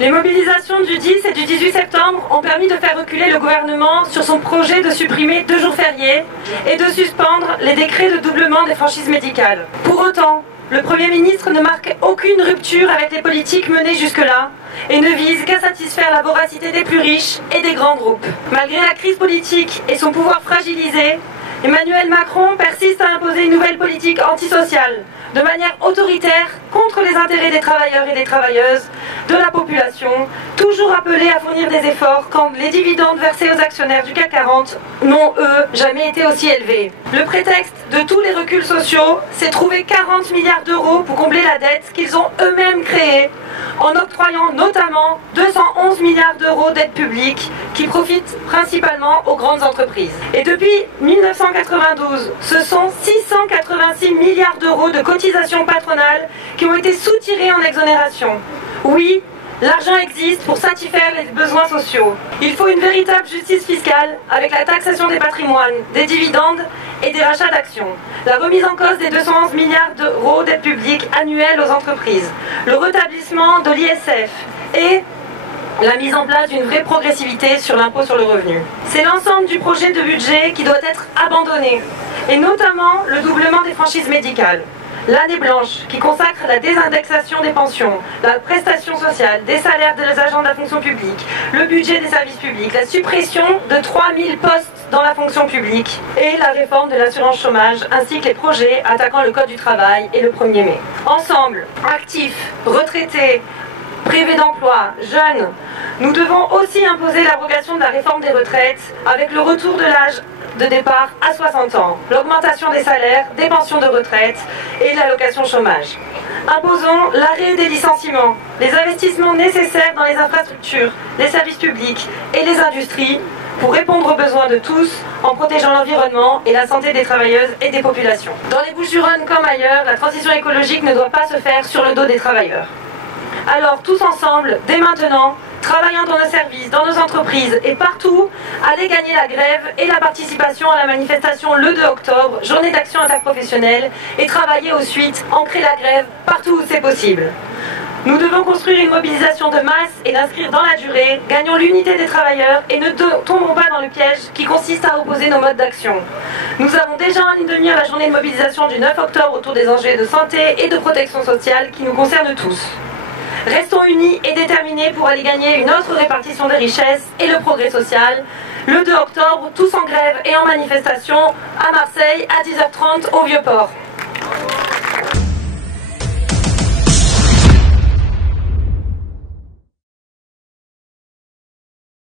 Les mobilisations du 10 et du 18 septembre ont permis de faire reculer le gouvernement sur son projet de supprimer 2 jours fériés et de suspendre les décrets de doublement des franchises médicales. Pour autant, le Premier ministre ne marque aucune rupture avec les politiques menées jusque-là et ne vise qu'à satisfaire la voracité des plus riches et des grands groupes. Malgré la crise politique et son pouvoir fragilisé, Emmanuel Macron persiste à imposer une nouvelle politique antisociale, de manière autoritaire contre les intérêts des travailleurs et des travailleuses, de la population, toujours appelés à fournir des efforts quand les dividendes versés aux actionnaires du CAC 40 n'ont, eux, jamais été aussi élevés. Le prétexte de tous les reculs sociaux, c'est trouver 40 milliards d'euros pour combler la dette qu'ils ont eux-mêmes créée, en octroyant notamment 211 milliards d'euros d'aide publique qui profitent principalement aux grandes entreprises. Et depuis 1992, ce sont 686 milliards d'euros de cotisations patronales qui ont été soutirés en exonération. Oui, l'argent existe pour satisfaire les besoins sociaux. Il faut une véritable justice fiscale avec la taxation des patrimoines, des dividendes et des rachats d'actions. La remise en cause des 211 milliards d'euros d'aide publique annuelle aux entreprises. Le rétablissement de l'ISF et la mise en place d'une vraie progressivité sur l'impôt sur le revenu. C'est l'ensemble du projet de budget qui doit être abandonné, et notamment le doublement des franchises médicales. L'année blanche, qui consacre la désindexation des pensions, la prestation sociale, des salaires des agents de la fonction publique, le budget des services publics, la suppression de 3000 postes dans la fonction publique et la réforme de l'assurance chômage, ainsi que les projets attaquant le code du travail et le 1er mai. Ensemble, actifs, retraités, privés d'emploi, jeunes, nous devons aussi imposer l'abrogation de la réforme des retraites avec le retour de l'âge de départ à 60 ans, l'augmentation des salaires, des pensions de retraite et l'allocation chômage. Imposons l'arrêt des licenciements, les investissements nécessaires dans les infrastructures, les services publics et les industries pour répondre aux besoins de tous en protégeant l'environnement et la santé des travailleuses et des populations. Dans les Bouches-du-Rhône comme ailleurs, la transition écologique ne doit pas se faire sur le dos des travailleurs. Alors tous ensemble, dès maintenant, travaillant dans nos services, dans nos entreprises et partout, allez gagner la grève et la participation à la manifestation le 2 octobre, journée d'action interprofessionnelle, et travailler ensuite, ancrer la grève partout où c'est possible. Nous devons construire une mobilisation de masse et l'inscrire dans la durée, gagnons l'unité des travailleurs et ne tombons pas dans le piège qui consiste à opposer nos modes d'action. Nous avons déjà en ligne de mire la journée de mobilisation du 9 octobre autour des enjeux de santé et de protection sociale qui nous concernent tous. Restons unis et déterminés pour aller gagner une autre répartition des richesses et le progrès social. Le 2 octobre, tous en grève et en manifestation à Marseille à 10h30 au Vieux-Port.